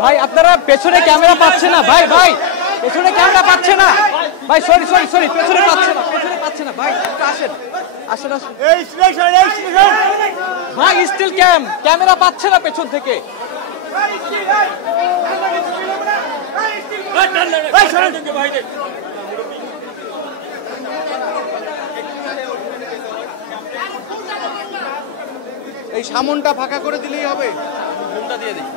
ভাই আপনারা পেছনে ক্যামেরা পাচ্ছে না ভাই, ভাই পেছনে ক্যামেরা পাচ্ছে না ভাই, সরি সরি সরি, পেছনে পাচ্ছে না, পেছনে পাচ্ছে না ভাই, একটু আসেন আসেন আসেন। এই স্টেশন, এই স্টেশন ভাই, স্টিল ক্যামেরা পাচ্ছে না পেছন থেকে। এই সামনটা ফাঁকা করে দিলেই হবে। ফোনটা দিয়ে দিই।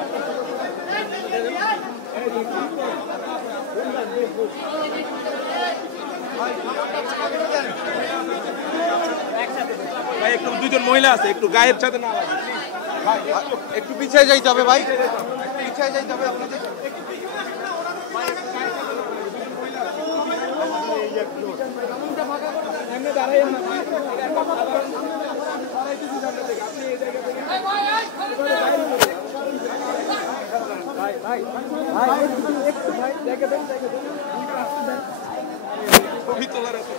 ভাই একটু দুইজন মহিলা আছে, একটু গায়ের সাথে না ভাই, একটু পিছিয়ে যাইতে হবে ভাই, পিছিয়ে যাইতে হবে আপনাদের। ছবি তোলার আছে।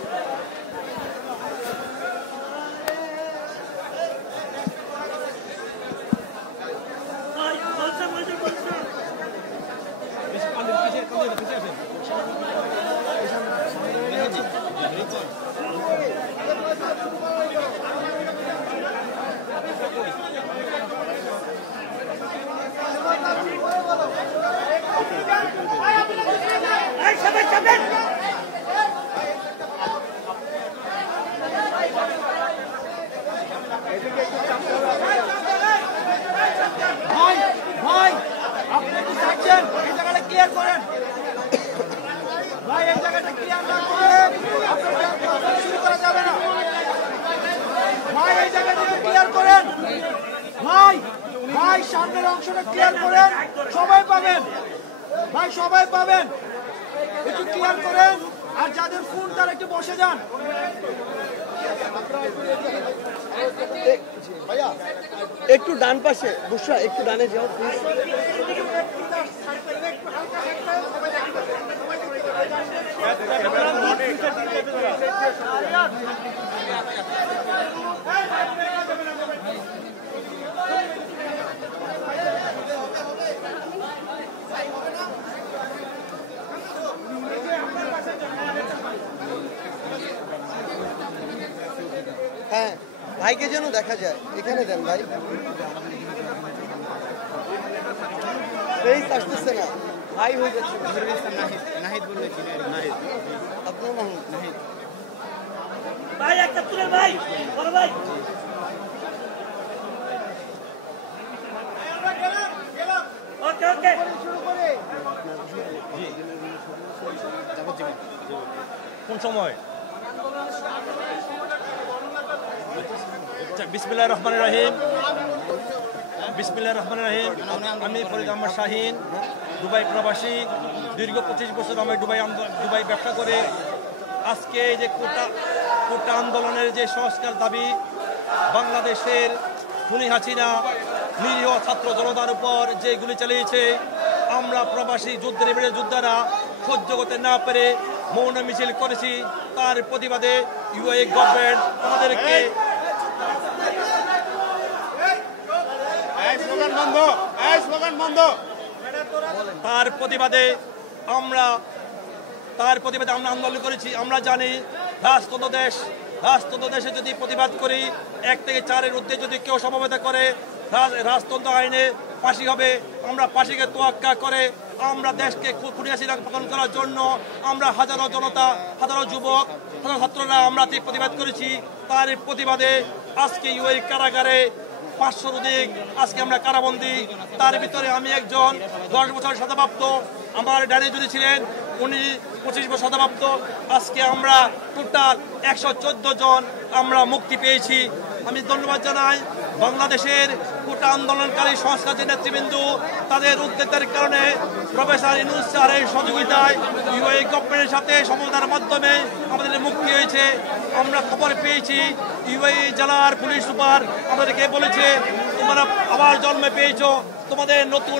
ভাই ভাই আপনি কি চাচ্ছেন এই জায়গাটা ক্লিয়ার করেন ভাই, এই জায়গাটা ক্লিয়ার না করে আপনারা শুরু করা যাবে না ভাই, এই জায়গাটা ক্লিয়ার করেন ভাই, ভাই সামনের অংশটা ক্লিয়ার করেন, সবাই পাবেন ভাই, সবাই পাবেন, একটু ক্লিয়ার করেন। আর যাদের ফোন তারা একটু বসে যান ভাইয়া একটু ডান পাশে বুসরা, একটু ডানে যাও প্লিজ। হ্যাঁ ভাইকে যেন দেখা যায়, এখানে দেন ভাই, ফেস আসতেছে না ভাই, হয়ে যাচ্ছে। নাহিদ বললে নাহিদ, আপনার নাহিদ ভাই একটা তুলে ভাই, বড় ভাই ওকে ওকে কোন সময়? বিসমিল্লাহির রহমানির রহিম, বিসমিল্লাহির রহমানির রহিম। আমি ফরিদ আহমদ শাহিন, দুবাই প্রবাসী, দীর্ঘ 25 বছর আমি দুবাই ব্যবসা করে আজকে এই যে কোটা আন্দোলনের যে সংস্কার দাবি, বাংলাদেশের খুনি হাসিনা নিরীহ ছাত্র জনতার উপর যে গুলি চালিয়েছে, আমরা প্রবাসী যোদ্ধারা সহ্য করতে না পেরে মৌন মিছিল করেছি। তার প্রতিবাদে ইউএই গভর্নমেন্ট আমাদেরকে তার প্রতিবাদে আমরা আন্দোলন করেছি। আমরা জানি রাজতন্ত্র দেশে যদি প্রতিবাদ করি, 1 থেকে 4-এর ঊর্ধ্বে যদি কেউ সমবেত করে, রাজতন্ত্র আইনে ফাঁসি হবে। আমরা ফাঁসিকে তোয়াক্কা করে আমরা দেশকে খুনি হাসিনা পতন করার জন্য আমরা হাজারো জনতা, হাজারো যুবক, হাজারো ছাত্ররা আমরা প্রতিবাদ করেছি। তার প্রতিবাদে আজকে ইউএই কারাগারে 500-র অধিক আজকে আমরা কারাবন্দী। তার ভিতরে আমি একজন 10 বছর সাজাপ্রাপ্ত, আমার ডানে যদি ছিলেন উনি 25 বছর সাজাপ্রাপ্ত। আজকে আমরা টোটাল 114 জন আমরা মুক্তি পেয়েছি। আমি ধন্যবাদ জানাই বাংলাদেশের কোটা আন্দোলনকারী সংস্কারের নেতৃবৃন্দ, তাদের উদ্যোগের কারণে প্রফেসর ইউনূস স্যারের সহযোগিতায় ইউএই গভর্নমেন্টের সাথে সমঝোতার মাধ্যমে আমাদের মুক্তি হয়েছে। আমরা খবর পেয়েছি ইউএই জেলার পুলিশ সুপার আমাদেরকে বলেছে, তোমরা আবার জন্মে পেয়েছো, তোমাদের নতুন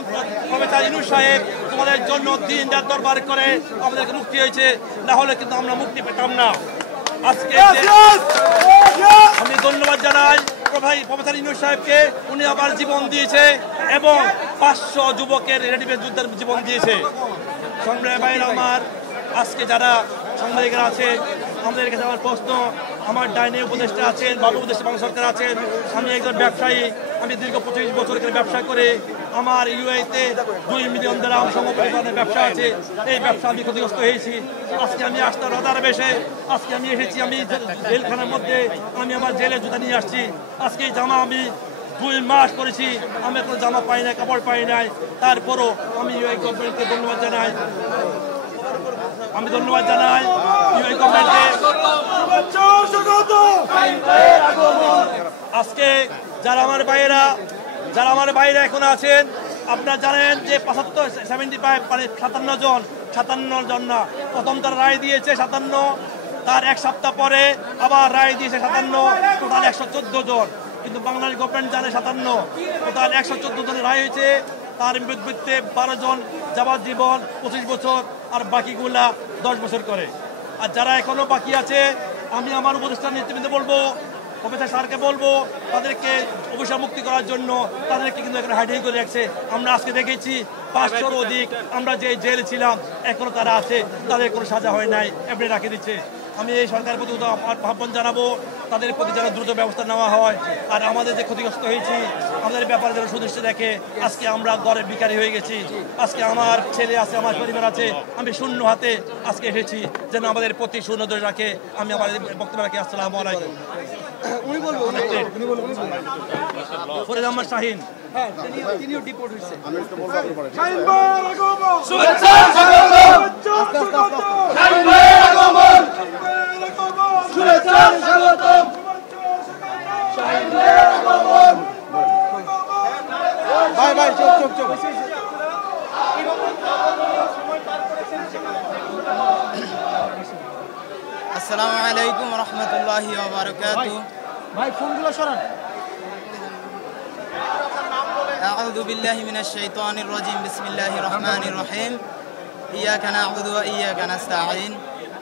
প্রফেসর ইউনূস সাহেব তোমাদের জন্য 3 রাত দরবার করে আমাদেরকে মুক্তি হয়েছে, না হলে কিন্তু আমরা মুক্তি পেতাম না। আজকে আমি ধন্যবাদ জানাই প্রফেসর ইউনূস সাহেবকে, উনি আবার জীবন দিয়েছে এবং 500 যুবকের রেডিমেড যুদ্ধের জীবন দিয়েছে। সংগ্রামী ভাইরা আমার, আজকে যারা সাংবাদিকরা আছে, আমাদের কাছে আমার প্রশ্ন, আমার ডাইনে উপদেষ্টা আছেন, বাবু উপদেষ্টা বাংলা সরকার আছেন, আমি একজন ব্যবসায়ী, আমি দীর্ঘ 25 বছর এখানে ব্যবসা করে আমার ইউএইতে 2 মিলিয়ন দিরহাম সমপরিমাণের ব্যবসা আছে। এই ব্যবসা আমি ক্ষতিগ্রস্ত হয়েছি। আজকে আমি আসতে রোজার বেশে আজকে আমি এসেছি, আমি জেলখানার মধ্যে আমি আমার জেলে জুতা নিয়ে আসছি। আজকে এই জামা আমি 2 মাস করেছি, আমি কোনো জামা পাই নাই, কাপড় পাই নাই। তারপরও আমি ইউএই গভর্নমেন্টকে ধন্যবাদ জানাই, আমি ধন্যবাদ জানাই ইউএই গভর্নমেন্টকে। আজকে যারা আমার ভাইয়েরা এখন আছেন, আপনারা জানেন যে 75 মানে 57 জন না, প্রথম তার রায় দিয়েছে 57, তার এক সপ্তাহ পরে আবার রায় দিয়েছে 57, টোটাল 114 জন। কিন্তু বাংলাদেশ গভর্নমেন্ট জানে 57, টোটাল 114 জনের রায় হয়েছে। তার বিরুদ্ধে 12 জন যাবজ্জীবন 25 বছর, আর বাকিগুলা 10 বছর করে। আর যারা এখনো বাকি আছে, আমি আমার উপদেষ্টা নেতৃবৃন্দ বলবো, প্রফেসর স্যারকে বলবো, তাদেরকে অভিশাপ মুক্তি করার জন্য তাদেরকে কিন্তু এখানে হাইডিং করে রাখছে। আমরা আজকে দেখেছি 500-র অধিক আমরা যে জেলে ছিলাম এখনো তারা আছে, তাদের কোনো সাজা হয় নাই, এমনি রাখে দিচ্ছে। আমি এই সরকারের প্রতি আহ্বান জানাবো, তাদের প্রতি যেন দ্রুত ব্যবস্থা নেওয়া হয়। আর আমাদের যে ক্ষতিগ্রস্ত হয়েছি, আমাদের ব্যাপারে যেন সুদৃষ্টি দেখে। আজকে আমরা ঘরে ভিখারি হয়ে গেছি, আজকে আমার ছেলে আছে, আমার পরিবার আছে, আমি শূন্য হাতে আজকে এসেছি, যেন আমাদের প্রতি শূন্যদের রাখে। আমি আমার বক্তব্য রাখি। আসসালামু আলাইকুম। ফরিদ আহমদ শাহিন, তিনিও ডিপোর্ট হয়েছে। ভাই চুপ। আসসালামু আলাইকুম ওয়া রাহমাতুল্লাহি ওয়া বারাকাতুহু। ভাই ফোনগুলো সরান। আউযু বিল্লাহি মিনাশ শাইতানির রাজীম। বিসমিল্লাহির রহমানির রহিম। ইয়াকা না'বুদু ওয়া ইয়াকা নাস্তাঈন।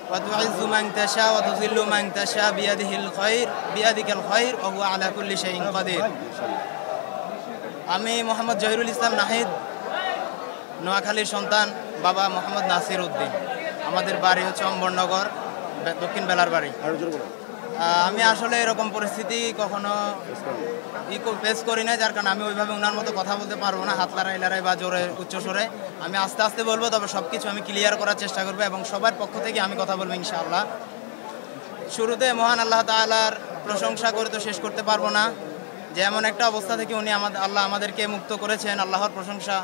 ওয়া তু'ইজ্জু মান তাশা ওয়া তুযিল্লু মান তাশা বিয়াদিকাল খায়র ওয়া হুয়া আলা কুল্লি শাইইন কাদির। আমি মোহাম্মদ জহিরুল ইসলাম নাহিদ, নোয়াখালীর সন্তান, বাবা মোহাম্মদ নাসির উদ্দিন। আমাদের বাড়ি হচ্ছে অম্বরনগর, দক্ষিণ বেলার বাড়ি। আমি আসলে এরকম পরিস্থিতি কখনো ফেস করি না, যার কারণে আমি ওইভাবে ওনার মতো কথা বলতে পারবো না, হাত লড়াই বা জোরে উচ্চস্বরে। আমি আস্তে আস্তে বলবো, তবে সবকিছু আমি ক্লিয়ার করার চেষ্টা করবো এবং সবার পক্ষ থেকে আমি কথা বলবো ইনশাআল্লাহ। শুরুতে মহান আল্লাহ তাআলার প্রশংসা করে তো শেষ করতে পারবো না, যে এমন একটা অবস্থা থেকে উনি আল্লাহ আমাদেরকে মুক্ত করেছেন। আল্লাহর প্রশংসা,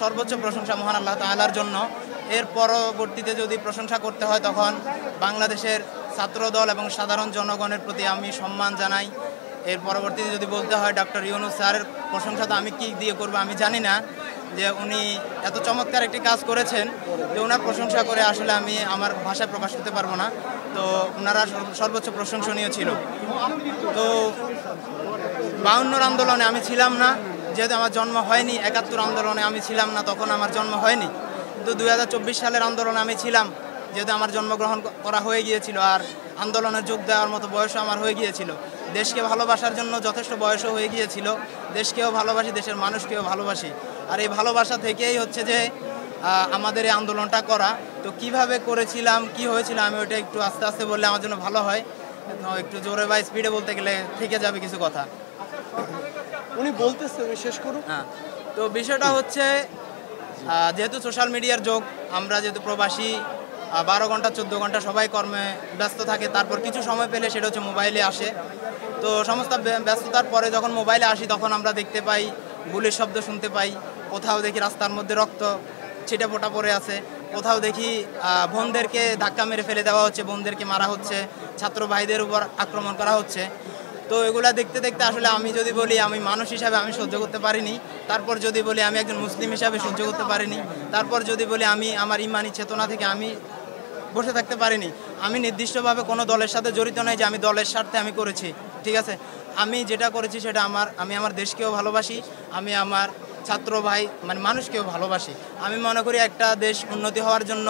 সর্বোচ্চ প্রশংসা মহান আল্লাহ তাআলার জন্য। এর পরবর্তীতে যদি প্রশংসা করতে হয়, তখন বাংলাদেশের ছাত্রদল এবং সাধারণ জনগণের প্রতি আমি সম্মান জানাই। এর পরবর্তীতে যদি বলতে হয়, ডক্টর ইউনূস স্যারের প্রশংসা তো আমি কি দিয়ে করবো আমি জানি না, যে উনি এত চমৎকার একটি কাজ করেছেন যে ওনার প্রশংসা করে আসলে আমি আমার ভাষায় প্রকাশ করতে পারবো না। তো ওনারা সর্বোচ্চ প্রশংসনীয় ছিল। তো 52 আন্দোলনে আমি ছিলাম না, যেহেতু আমার জন্ম হয়নি। 71 আন্দোলনে আমি ছিলাম না, তখন আমার জন্ম হয়নি। কিন্তু 2024 সালের আন্দোলনে আমি ছিলাম, যেহেতু আমার জন্মগ্রহণ করা হয়ে গিয়েছিল, আর আন্দোলনে যোগ দেওয়ার মতো বয়সও আমার হয়ে গিয়েছিল। দেশকে ভালোবাসার জন্য যথেষ্ট বয়সও হয়ে গিয়েছিল। দেশকেও ভালোবাসি, দেশের মানুষকেও ভালোবাসি। আর এই ভালোবাসা থেকেই হচ্ছে যে আমাদের এই আন্দোলনটা করা। তো কিভাবে করেছিলাম, কি হয়েছিল, আমি ওইটা একটু আস্তে আস্তে বললে আমার জন্য ভালো হয়। একটু জোরে বা স্পিডে বলতে গেলে থেকে যাবে কিছু কথা। উনি বলতেছে, শেষ করুন। হ্যাঁ, তো বিষয়টা হচ্ছে, যেহেতু সোশ্যাল মিডিয়ার যুগ, আমরা যেহেতু প্রবাসী, 12 ঘন্টা 14 ঘন্টা সবাই কর্মে ব্যস্ত থাকে। তারপর কিছু সময় পেলে সেটা হচ্ছে মোবাইলে আসে। তো সমস্ত ব্যস্ততার পরে যখন মোবাইলে আসি, তখন আমরা দেখতে পাই, গুলির শব্দ শুনতে পাই। কোথাও দেখি রাস্তার মধ্যে রক্ত ছিটে ফোটা পড়ে আছে, কোথাও দেখি বোনদেরকে ধাক্কা মেরে ফেলে দেওয়া হচ্ছে, বোনদেরকে মারা হচ্ছে, ছাত্র ভাইদের উপর আক্রমণ করা হচ্ছে। তো এগুলা দেখতে দেখতে আসলে আমি যদি বলি, আমি মানুষ হিসাবে আমি সহ্য করতে পারিনি। তারপর যদি বলি আমি একজন মুসলিম হিসাবে সহ্য করতে পারিনি। তারপর যদি বলি আমি আমার ইমানি চেতনা থেকে আমি বসে থাকতে পারিনি। আমি নির্দিষ্টভাবে কোনো দলের সাথে জড়িত নই যে আমি দলের স্বার্থে আমি করেছি, ঠিক আছে। আমি যেটা করেছি সেটা আমি আমার দেশকেও ভালোবাসি, আমি আমার ছাত্র ভাই মানে মানুষকেও ভালোবাসি। আমি মনে করি একটা দেশ উন্নতি হওয়ার জন্য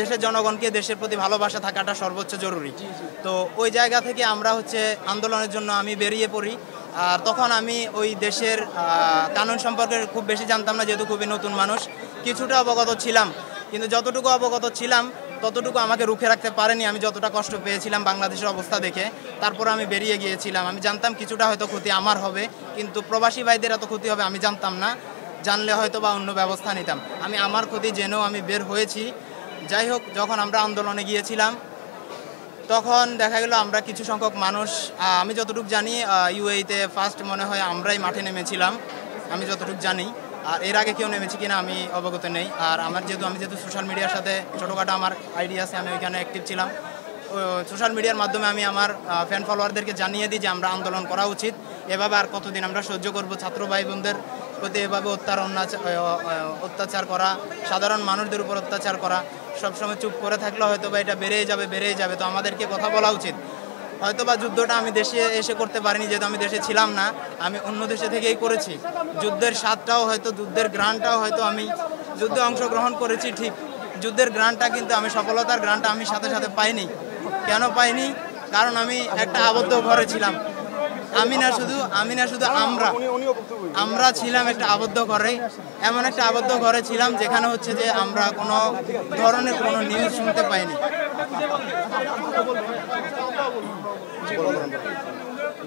দেশের জনগণকে দেশের প্রতি ভালোবাসা থাকাটা সর্বোচ্চ জরুরি। তো ওই জায়গা থেকে আমরা হচ্ছে আন্দোলনের জন্য আমি বেরিয়ে পড়ি। আর তখন আমি ওই দেশের কানুন সম্পর্কে খুব বেশি জানতাম না, যেহেতু খুবই নতুন মানুষ। কিছুটা অবগত ছিলাম, কিন্তু যতটুকু অবগত ছিলাম ততটুকু আমাকে রুখে রাখতে পারেনি। আমি যতটা কষ্ট পেয়েছিলাম বাংলাদেশের অবস্থা দেখে, তারপর আমি বেরিয়ে গিয়েছিলাম। আমি জানতাম কিছুটা হয়তো ক্ষতি আমার হবে, কিন্তু প্রবাসী ভাইদের এত ক্ষতি হবে আমি জানতাম না। জানলে হয়তো বা অন্য ব্যবস্থা নিতাম। আমি আমার ক্ষতি জেনেও আমি বের হয়েছি। যাই হোক, যখন আমরা আন্দোলনে গিয়েছিলাম তখন দেখা গেল আমরা কিছু সংখ্যক মানুষ, আমি যতটুকু জানি ইউএইতে ফার্স্ট মনে হয় আমরাই মাঠে নেমেছিলাম, আমি যতটুকু জানি। আর এর আগে কেউ নেমেছি কিনা আমি অবগত নেই। আর আমি যেহেতু সোশ্যাল মিডিয়ার সাথে ছোটোখাটো আমার আইডিয়া আছে, আমি ওইখানে অ্যাক্টিভ ছিলাম। সোশ্যাল মিডিয়ার মাধ্যমে আমি আমার ফ্যান ফলোয়ারদেরকে জানিয়ে দিই যে আমরা আন্দোলন করা উচিত। এভাবে আর কতদিন আমরা সহ্য করব? ছাত্র ভাই বোনদের প্রতি এভাবে অত্যাচার করা, সাধারণ মানুষদের উপর অত্যাচার করা, সবসময় চুপ করে থাকলে হয়তো বা এটা বেড়েই যাবে। তো আমাদেরকে কথা বলা উচিত। হয়তো বা যুদ্ধটা আমি দেশে এসে করতে পারিনি, যেহেতু আমি দেশে ছিলাম না, আমি অন্য দেশে থেকেই করেছি। যুদ্ধের স্বাদটাও হয়তো, যুদ্ধের গ্রানটাও হয়তো আমি যুদ্ধে অংশগ্রহণ করেছি ঠিক, যুদ্ধের গ্রানটা কিন্তু আমি সফলতার গ্রানটা আমি সাথে সাথে পাইনি। কেন পাইনি? কারণ আমি একটা আবদ্ধ ঘরে ছিলাম। আমি না শুধু আমরা ছিলাম একটা আবদ্ধ ঘরে, এমন একটা আবদ্ধ ঘরে ছিলাম যেখানে হচ্ছে যে আমরা কোনো ধরনের কোনো নিউজ শুনতে পাইনি।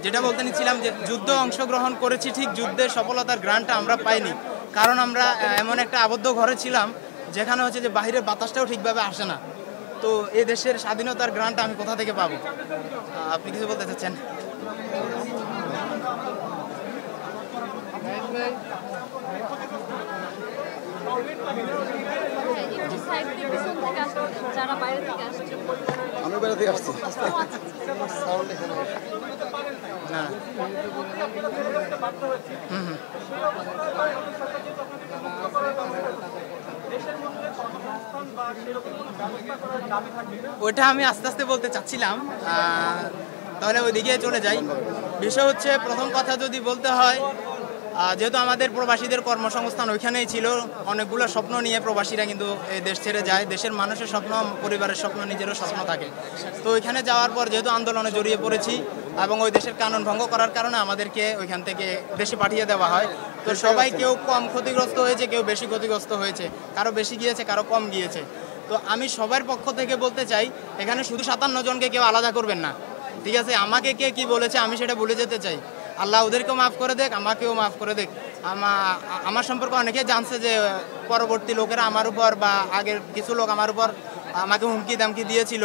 যেটা বলতে নিচ্ছিলাম যে যুদ্ধ অংশগ্রহণ করেছি ঠিক, যুদ্ধের সফলতার গ্রান্টটা আমরা পাইনি, কারণ আমরা এমন একটা আবদ্ধ ঘরে ছিলাম যেখানে হচ্ছে যে বাহিরের বাতাসটাও ঠিকভাবে আসে না। তো এই দেশের স্বাধীনতার গ্রান্টটা আমি কোথা থেকে পাবো? আপনি কিছু বলতে চাচ্ছেন? আমি বাইরে থেকে আসছি। ওইটা আমি আস্তে আস্তে বলতে চাচ্ছিলাম, তাহলে ওইদিকে চলে যাই। বিষয় হচ্ছে, প্রথম কথা যদি বলতে হয়, যেহেতু আমাদের প্রবাসীদের কর্মসংস্থান ওইখানেই ছিল, অনেকগুলো স্বপ্ন নিয়ে প্রবাসীরা কিন্তু এই দেশ ছেড়ে যায়। দেশের মানুষের স্বপ্ন, পরিবারের স্বপ্ন, নিজেরও স্বপ্ন থাকে। তো ওইখানে যাওয়ার পর যেহেতু আন্দোলনে জড়িয়ে পড়েছি এবং ওই দেশের কানুন ভঙ্গ করার কারণে আমাদেরকে ওইখান থেকে দেশে পাঠিয়ে দেওয়া হয়। তো সবাই, কেউ কম ক্ষতিগ্রস্ত হয়েছে, কেউ বেশি ক্ষতিগ্রস্ত হয়েছে, কারো বেশি গিয়েছে, কারো কম গিয়েছে। তো আমি সবার পক্ষ থেকে বলতে চাই, এখানে শুধু 57 জনকে কেউ আলাদা করবেন না, ঠিক আছে? আমাকে কে কি বলেছে আমি সেটা ভুলে যেতে চাই। আল্লাহ ওদেরকেও মাফ করে দেখ, আমাকেও মাফ করে দেখ। আমার সম্পর্কে অনেকে জানছে যে পরবর্তী লোকেরা আমার উপর, বা আগের কিছু লোক আমার উপর আমাকে হুমকি দামকি দিয়েছিল।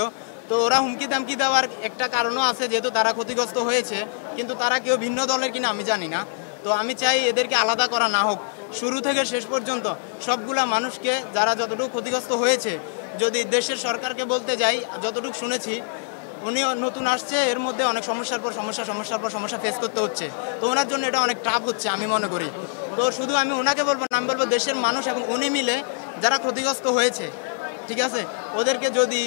তো ওরা হুমকি দামকি দেওয়ার একটা কারণও আছে, যেহেতু তারা ক্ষতিগ্রস্ত হয়েছে, কিন্তু তারা কেউ ভিন্ন দলের কিনা আমি জানি না। তো আমি চাই এদেরকে আলাদা করা না হোক, শুরু থেকে শেষ পর্যন্ত সবগুলা মানুষকে, যারা যতটুকু ক্ষতিগ্রস্ত হয়েছে, যদি দেশের সরকারকে বলতে যাই, যতটুকু শুনেছি উনি নতুন আসছে, এর মধ্যে অনেক সমস্যার পর সমস্যা ফেস করতে হচ্ছে। তো ওনার জন্য এটা অনেক টাফ হচ্ছে আমি মনে করি। তো শুধু আমি ওনাকে বলবো না, আমি বলবো দেশের মানুষ এবং উনি মিলে যারা ক্ষতিগ্রস্ত হয়েছে, ঠিক আছে, ওদেরকে যদি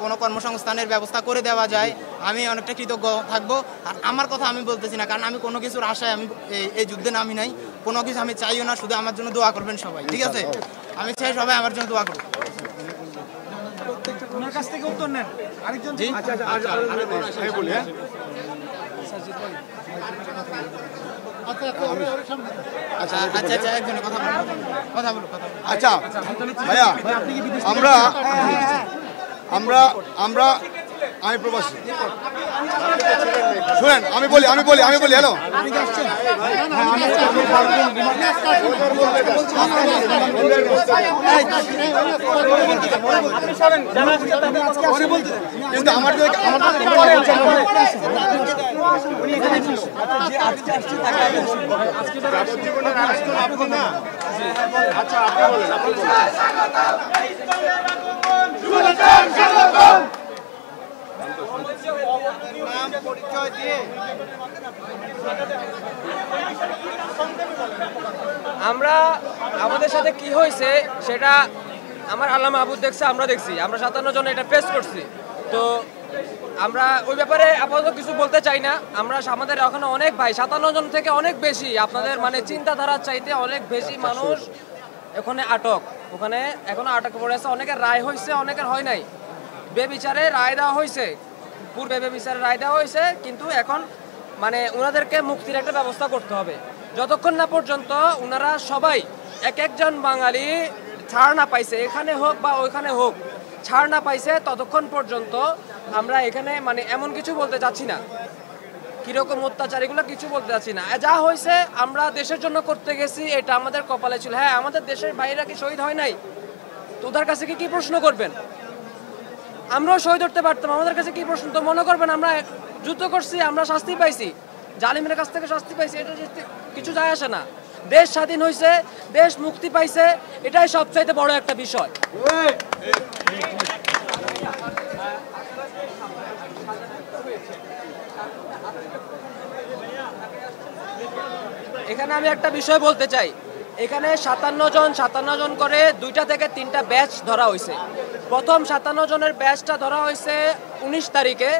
কোনো কর্মসংস্থানের ব্যবস্থা করে দেওয়া যায়, আমি অনেকটা কৃতজ্ঞ থাকবো। আর আমার কথা আমি বলতেছি না, কারণ আমি কোনো কিছুর আশায় আমি এই যুদ্ধে নামি নাই, কোনো কিছু আমি চাইও না। শুধু আমার জন্য দোয়া করবেন সবাই, ঠিক আছে? আমি চাই সবাই আমার জন্য দোয়া করুন। ওনার কাছ থেকে উত্তর নেন আরেকজন। জি, আমি বলি, হ্যাঁ, আচ্ছা, একজনের কথা বলো। আচ্ছা ভাইয়া, আমি প্রবাসী। শুনেন, আমি বলি হ্যালো, কিন্তু আমার আমরা, আমাদের সাথে কি হয়েছে সেটা আমার আল্লাহ মাহবুব দেখছে, আমরা দেখছি, আমরা 57 জন এটা ফেস করছি। তো আমরা ওই ব্যাপারে আপাতত কিছু বলতে চাই না। আমাদের ওখানে অনেক ভাই, 57 জন থেকে অনেক বেশি, আপনাদের মানে চিন্তাধারার চাইতে অনেক বেশি মানুষ ওখানে আটক, ওখানে এখনো আটক পড়ে আছে। অনেকের রায় হয়েছে, অনেকের হয় নাই। বেবিচারে রায় দেওয়া হয়েছে, পূর্বে বেবিচারে রায় দেওয়া হয়েছে, কিন্তু এখন মানে ওনাদেরকে মুক্তির একটা ব্যবস্থা করতে হবে। যতক্ষণ না পর্যন্ত ওনারা সবাই এক একজন বাঙালি ছাড় না পাইছে, এখানে হোক বা ওইখানে হোক ছাড় না পাইছে, ততক্ষণ পর্যন্ত আমরা এখানে মানে এমন কিছু বলতে চাচ্ছি না, কিরকম অত্যাচার এগুলো কিছু বলতে চাচ্ছি না। যা হয়েছে আমরা দেশের জন্য করতে গেছি, এটা আমাদের কপালে ছিল। হ্যাঁ, আমাদের দেশের বাইরেরা কি শহীদ হয় নাই? তো ওদের কাছে কি প্রশ্ন করবেন? আমরাও শহীদ হতে পারতাম, আমাদের কাছে কি প্রশ্ন? তো মনে করবেন আমরা যুদ্ধ করছি, আমরা শাস্তি পাইছি, জালিমের কাছ থেকে শাস্তি পাইছি, এটা কিছু যায় আসে না। দেশ স্বাধীন হয়েছে, দেশ মুক্তি পাইছে, এটাই সবচাইতে বড় একটা বিষয়। এখানে আমি একটা বিষয় বলতে চাই, এখানে 57 জন করে 2টা থেকে 3টা ব্যাচ ধরা হয়েছে। প্রথম 57 জনের ব্যাচটা ধরা হয়েছে 19 তারিখে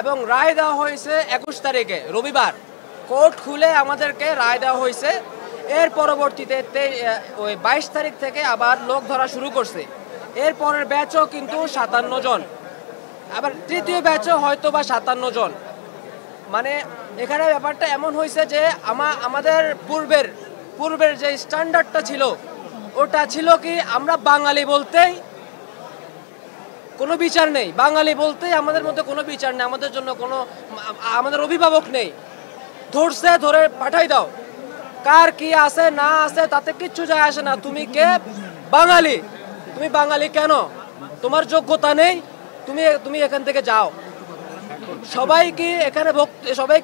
এবং রায় দেওয়া হয়েছে 21 তারিখে রবিবার। কোর্ট খুলে আমাদেরকে রায় দেওয়া হয়েছে। এর পরবর্তীতে ওই 22 তারিখ থেকে আবার লোক ধরা শুরু করছে। এর পরের ব্যাচও কিন্তু 57 জন, আবার তৃতীয় ব্যাচও হয়তো বা 57 জন। মানে এখানে ব্যাপারটা এমন হয়েছে যে আমাদের পূর্বের যে স্ট্যান্ডার্ডটা ছিল ওটা ছিল কি, আমরা বাঙালি বলতেই কোনো বিচার নেই, বাঙালি বলতেই আমাদের মধ্যে কোনো বিচার নেই, আমাদের জন্য কোনো আমাদের অভিভাবক নেই, ধরছে ধরে পাঠাই দাও, কার কি আছে না আছে তাতে কিচ্ছু যায় আসে না। তুমি কে? বাঙালি। তুমি বাঙালি কেন? তোমার যোগ্যতা নেই, তুমি এখান থেকে যাও। সবাই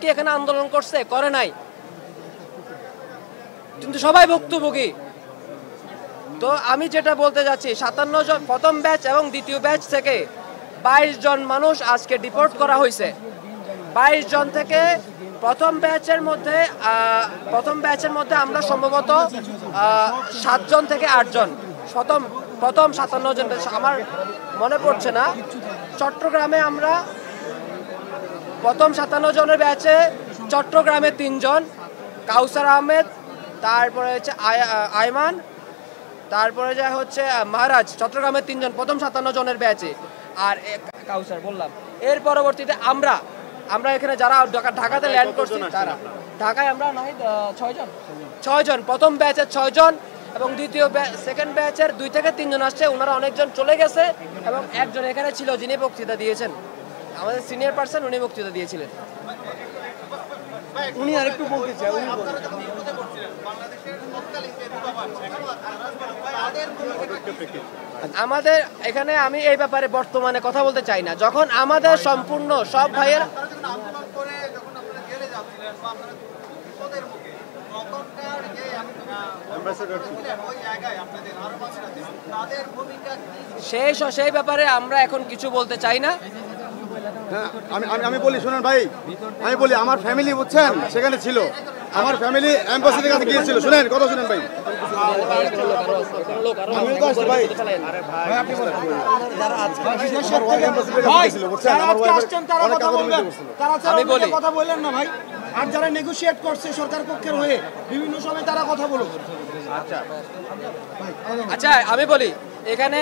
কি এখানে আন্দোলন করছে? করে নাই, কিন্তু সবাই ভুক্তভোগী। তো আমি যেটা বলতে যাচ্ছি, 57 জন প্রথম ব্যাচ এবং দ্বিতীয় ব্যাচ থেকে 22 জন মানুষ আজকে ডিপোর্ট করা হয়েছে। 22 জন থেকে প্রথম ব্যাচের মধ্যে আমরা সম্ভবত 7 জন থেকে 8 জন, প্রথম 57 জন আমার মনে পড়ছে না। চট্টগ্রামে আমরা প্রথম 57 জনের ব্যাচে চট্টগ্রামে 3 জন, কাউসার আহমেদ, তারপরে হচ্ছে আয়মান, তারপরে যা হচ্ছে মহারাজ, চট্টগ্রামের 3 জন প্রথম 57 জনের ব্যাচে। আর কাউসার বললাম। এর পরবর্তীতে আমরা এখানে যারা ঢাকাতে ল্যান্ড করছি, তারা ঢাকায় আমরা 6 জন, প্রথম ব্যাচের 6 জন এবং সেকেন্ড ব্যাচের 2 থেকে 3 জন আসছে। ওনারা অনেকজন চলে গেছে এবং একজন এখানে ছিল যিনি বক্তৃতা দিয়েছেন, আমাদের সিনিয়র পার্সন, উনি বক্তৃতা দিয়েছিলেন। উনি আরেকটু বলতে চাই। আমাদের এখানে আমি এই ব্যাপারে বর্তমানে কথা বলতে চাই না। যখন আমাদের সম্পূর্ণ সব ভাইয়ের সেই ব্যাপারে আমরা এখন কিছু বলতে চাই না। আমি বলি, শুনেন ভাই, আমি বলি আমার ফ্যামিলি বুঝছেন সেখানে ছিল, আমার ফ্যামিলি অ্যাম্বাসিডারের কাছে গিয়েছিল। শুনেন কথা, শুনেন ভাই, কথা বললেন না ভাই, আর যারা নেগোশিয়েট করছে সরকার পক্ষের হয়ে বিভিন্ন সময় তারা কথা বলুক। আচ্ছা আমি বলি, এখানে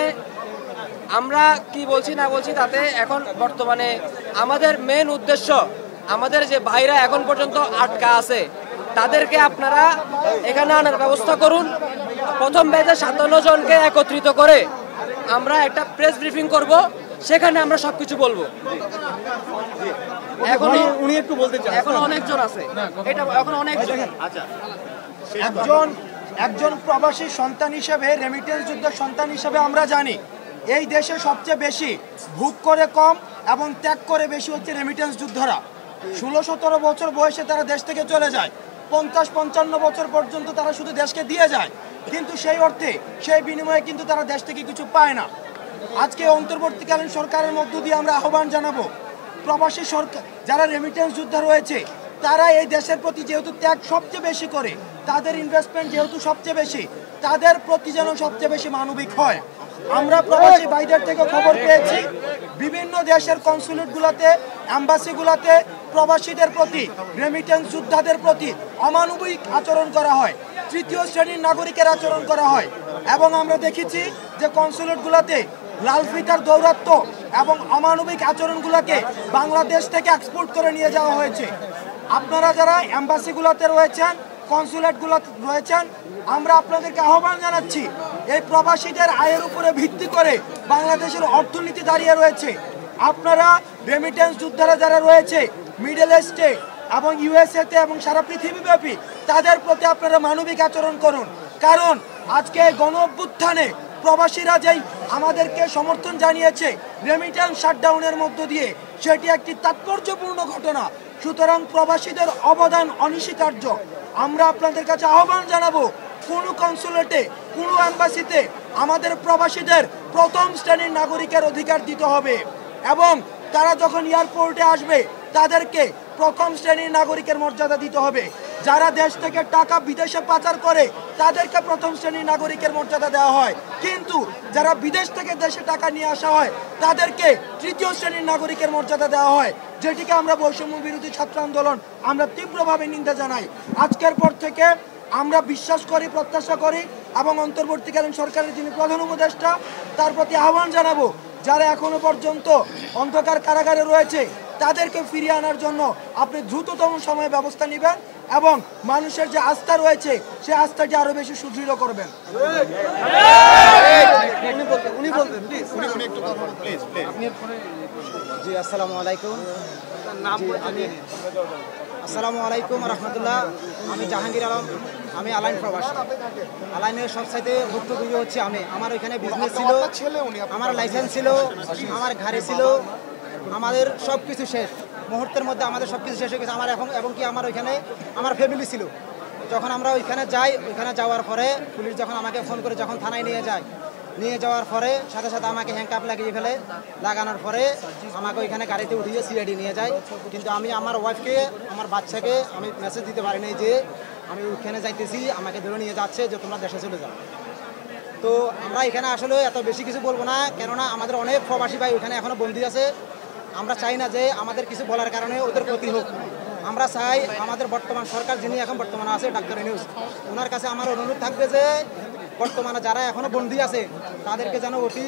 আমরা কি বলছি না বলছি তাতে এখন বর্তমানে আমাদের মেন উদ্দেশ্য, আমাদের যে ভাইরা এখন পর্যন্ত আটকা আছে তাদেরকে আপনারা এখানে আনার ব্যবস্থা করুন। প্রথম ব্যাচে 57 জনকে একত্রিত করে আমরা একটা প্রেস ব্রিফিং করব, সেখানে আমরা সবকিছু বলবো। উনি একটু বলতে চান, এখন অনেকজন আছে, এটা এখন অনেকজন। আচ্ছা, একজন প্রবাসী সন্তান হিসেবে, রেমিটেন্স যুদ্ধের সন্তান হিসেবে আমরা জানি এই দেশে সবচেয়ে বেশি ভোগ করে কম এবং ত্যাগ করে বেশি হচ্ছে রেমিটেন্স যোদ্ধারা। 16-17 বছর বয়সে তারা দেশ থেকে চলে যায়, 50-55 বছর পর্যন্ত তারা শুধু দেশকে দিয়ে যায়, কিন্তু সেই অর্থে সেই বিনিময়ে কিন্তু তারা দেশ থেকে কিছু পায় না। আজকে অন্তর্বর্তীকালীন সরকারের মধ্য দিয়ে আমরা আহ্বান জানাবো, প্রবাসী সরকার যারা রেমিটেন্স যোদ্ধা রয়েছে তারা এই দেশের প্রতি যেহেতু ত্যাগ সবচেয়ে বেশি করে, তাদের ইনভেস্টমেন্ট যেহেতু সবচেয়ে বেশি, তাদের প্রতি যেন সবচেয়ে বেশি মানবিক হয়। আমরা প্রবাসী ভাইদের থেকে খবর পেয়েছি বিভিন্ন দেশের কনসুলেটগুলোতে, অ্যাম্বাসিগুলোতে প্রবাসীদের প্রতি, রেমিটেন্স যোদ্ধাদের প্রতি অমানবিক আচরণ করা হয়, তৃতীয় শ্রেণীর নাগরিকের আচরণ করা হয়। এবং আমরা দেখেছি যে কনসুলেটগুলোতে লাল ফিতার দৌরাত্ম্য এবং অমানবিক আচরণগুলোকে বাংলাদেশ থেকে এক্সপোর্ট করে নিয়ে যাওয়া হয়েছে। আপনারা যারা এম্বাসিগুলোতে রয়েছেন, কনসুলেটগুলোতে রয়েছেন, আমরা আপনাদেরকে আহ্বান জানাচ্ছি, এই প্রবাসীদের আয়ের উপরে ভিত্তি করে বাংলাদেশের অর্থনীতি দাঁড়িয়ে রয়েছে। আপনারা রেমিটেন্স যোদ্ধারা যারা রয়েছে মিডল ইস্টে এবং ইউএসএতে এবং সারা পৃথিবীব্যাপী, তাদের প্রতি আপনারা মানবিক আচরণ করুন। কারণ আজকে গণ অভ্যুত্থানে প্রবাসীরা যেই আমাদেরকে সমর্থন জানিয়েছে রেমিটেন্স শাটডাউনের মধ্য দিয়ে, সেটি একটি তাৎপর্যপূর্ণ ঘটনা। সুতরাং প্রবাসীদের অবদান অনস্বীকার্য। আমরা আপনাদের কাছে আহ্বান জানাবো, কোনো কনসুলেটে, কোনো এম্বাসিতে আমাদের প্রবাসীদের প্রথম শ্রেণীর নাগরিকের অধিকার দিতে হবে এবং তারা যখন এয়ারপোর্টে আসবে তাদেরকে প্রথম শ্রেণীর নাগরিকের মর্যাদা দিতে হবে। যারা দেশ থেকে টাকা বিদেশে পাচার করে তাদেরকে প্রথম শ্রেণীর নাগরিকের মর্যাদা দেওয়া হয়, কিন্তু যারা বিদেশ থেকে দেশে টাকা নিয়ে আসা হয় তাদেরকে তৃতীয় শ্রেণীর নাগরিকের মর্যাদা দেওয়া হয়, যেটিকে আমরা বৈষম্য বিরোধী ছাত্র আন্দোলন আমরা তীব্রভাবে নিন্দা জানাই। আজকের পর থেকে আমরা বিশ্বাস করি, প্রত্যাশা করি এবং অন্তর্বর্তীকালীন সরকারের যিনি প্রধান উপদেষ্টা তার প্রতি আহ্বান জানাবো, যারা এখনো পর্যন্ত অন্ধকার কারাগারে রয়েছে তাদেরকে ফিরিয়ে আনার জন্য আপনি দ্রুততম সময়ে ব্যবস্থা নেবেন এবং মানুষের যে আস্থা রয়েছে সেই আস্থাটি আরো বেশি সুদৃঢ় করবেন। জি আসসালামু আলাইকুম। আসসালামু আলাইকুম রহমতুল্লাহ। আমি জাহাঙ্গীর আলম, আমি আলাইন প্রবাসী। আলাইনের সবসাইতে ভুক্তভোগী হচ্ছে আমি। আমার ওইখানে বিজনেস ছিল, আমার লাইসেন্স ছিল, আমার গাড়ি ছিল, আমাদের সব কিছু শেষ মুহূর্তের মধ্যে, আমাদের সব কিছু শেষ হয়ে গেছে। আমার এবং কি আমার ওইখানে আমার ফ্যামিলি ছিল। যখন আমরা ওইখানে যাই, ওইখানে যাওয়ার পরে পুলিশ যখন আমাকে ফোন করে যখন থানায় নিয়ে যায়, নিয়ে যাওয়ার পরে সাথে সাথে আমাকে হ্যান্ডকাপ লাগিয়ে ফেলে, লাগানোর পরে আমাকে ওইখানে গাড়িতে উঠিয়ে সিআইডি নিয়ে যায়। কিন্তু আমি আমার ওয়াইফকে, আমার বাচ্চাকে আমি মেসেজ দিতে পারিনি যে আমি ওইখানে যাইতেছি, আমাকে ধরে নিয়ে যাচ্ছে যে তোমরা দেশে চলে যাও। তো আমরা এখানে আসলে এত বেশি কিছু বলবো না, কেননা আমাদের অনেক প্রবাসী ভাই ওইখানে এখনো বন্দী আছে। আমরা চাই না যে আমাদের কিছু বলার কারণে ওদের ক্ষতি হোক। আমরা চাই আমাদের বর্তমান সরকার যিনি এখন বর্তমানে আছে ডাক্তার ইউনূস, ওনার কাছে আমার অনুরোধ থাকবে যে বর্তমানে যারা এখনো বন্দী আছে তাদেরকে যেন অতি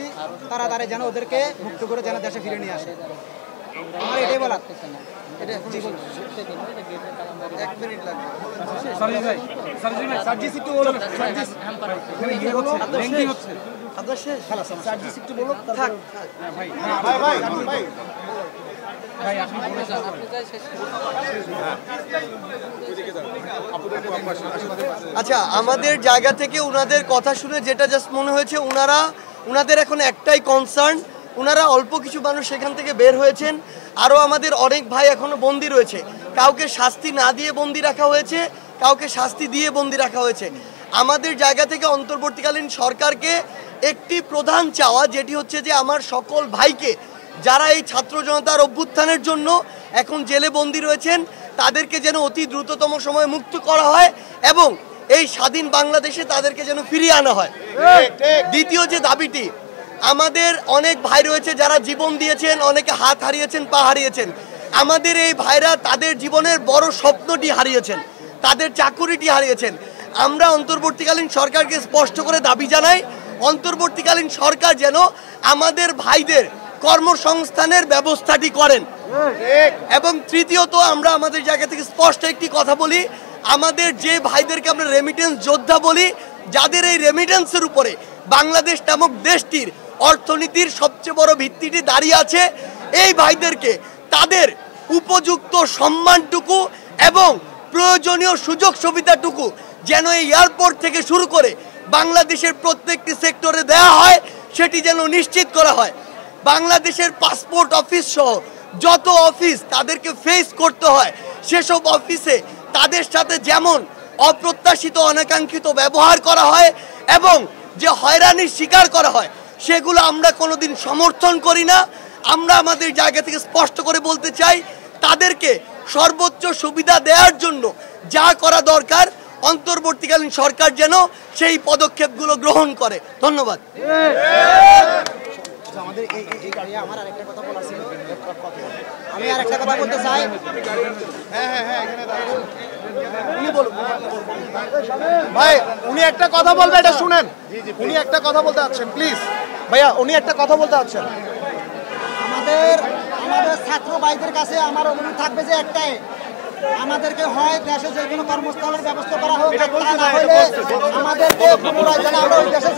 তাড়াতাড়ি যেন ওদেরকে মুক্ত করে যেন দেশে ফিরে নিয়ে আসে। আমার এটাই বলার। আচ্ছা, আমাদের জায়গা থেকে ওনাদের কথা শুনে যেটা জাস্ট মনে হয়েছে, ওনাদের এখন একটাই কনসার্ন, ওনারা অল্প কিছু মানুষ সেখান থেকে বের হয়েছেন, আরও আমাদের অনেক ভাই এখনো বন্দি রয়েছে। কাউকে শাস্তি না দিয়ে বন্দি রাখা হয়েছে, কাউকে শাস্তি দিয়ে বন্দি রাখা হয়েছে। আমাদের জায়গা থেকে অন্তর্বর্তীকালীন সরকারকে একটি প্রধান চাওয়া, যেটি হচ্ছে যে আমার সকল ভাইকে যারা এই ছাত্র জনতার অভ্যুত্থানের জন্য এখন জেলে বন্দী রয়েছেন তাদেরকে যেন অতি দ্রুততম সময়ে মুক্ত করা হয় এবং এই স্বাধীন বাংলাদেশে তাদেরকে যেন ফিরিয়ে আনা হয়। দ্বিতীয় যে দাবিটি, আমাদের অনেক ভাই রয়েছে যারা জীবন দিয়েছেন, অনেকে হাত হারিয়েছেন, পা হারিয়েছেন। আমাদের এই ভাইরা তাদের জীবনের বড় স্বপ্নটি হারিয়েছেন, তাদের চাকুরিটি হারিয়েছেন। আমরা অন্তর্বর্তীকালীন সরকারকে স্পষ্ট করে দাবি জানাই, অন্তর্বর্তীকালীন সরকার যেন আমাদের ভাইদের কর্মসংস্থানের ব্যবস্থাটি করেন। এবং তৃতীয়ত, আমরা আমাদের জায়গা থেকে স্পষ্ট একটি কথা বলি, আমাদের যে ভাইদেরকে আমরা রেমিটেন্স যোদ্ধা বলি, যাদের এই রেমিটেন্সের উপরে বাংলাদেশ নামক দেশটির অর্থনীতির সবচেয়ে বড় ভিত্তিটি দাঁড়িয়ে আছে, এই ভাইদেরকে তাদের উপযুক্ত সম্মানটুকু এবং প্রয়োজনীয় সুযোগ সুবিধাটুকু যেন এই এয়ারপোর্ট থেকে শুরু করে বাংলাদেশের প্রত্যেকটি সেক্টরে দেওয়া হয়, সেটি যেন নিশ্চিত করা হয়। বাংলাদেশের পাসপোর্ট অফিস সহ যত অফিস তাদেরকে ফেস করতে হয়, সেসব অফিসে তাদের সাথে যেমন অপ্রত্যাশিত অনাকাঙ্ক্ষিত ব্যবহার করা হয় এবং যে হয়রানির শিকার করা হয়, সেগুলো আমরা কোনোদিন সমর্থন করি না। আমরা আমাদের জায়গা থেকে স্পষ্ট করে বলতে চাই, তাদেরকে সর্বোচ্চ সুবিধা দেওয়ার জন্য যা করা দরকার অন্তর্বর্তীকালীন সরকার যেন সেই পদক্ষেপগুলো গ্রহণ করে। ধন্যবাদ। আমাদের আমার আরেকটা কথা বলার ছিল, আমি আরেকটা কথা বলতে চাই। ভাই উনি একটা কথা বলবে, এটা শুনেন। উনি একটা কথা বলতে চাচ্ছেন, প্লিজ ভাইয়া, উনি একটা কথা বলতে চাচ্ছেন। আমাদের ছাত্র ভাইদের কাছে আমার অনুরোধ থাকবে যে একটাই, আমাদেরকে হয় দেশে যে কোনো কর্মস্থলের ব্যবস্থা করা হোক, তা না হলে আমাদেরকে পুনরায় যেন আমরা ওই দেশে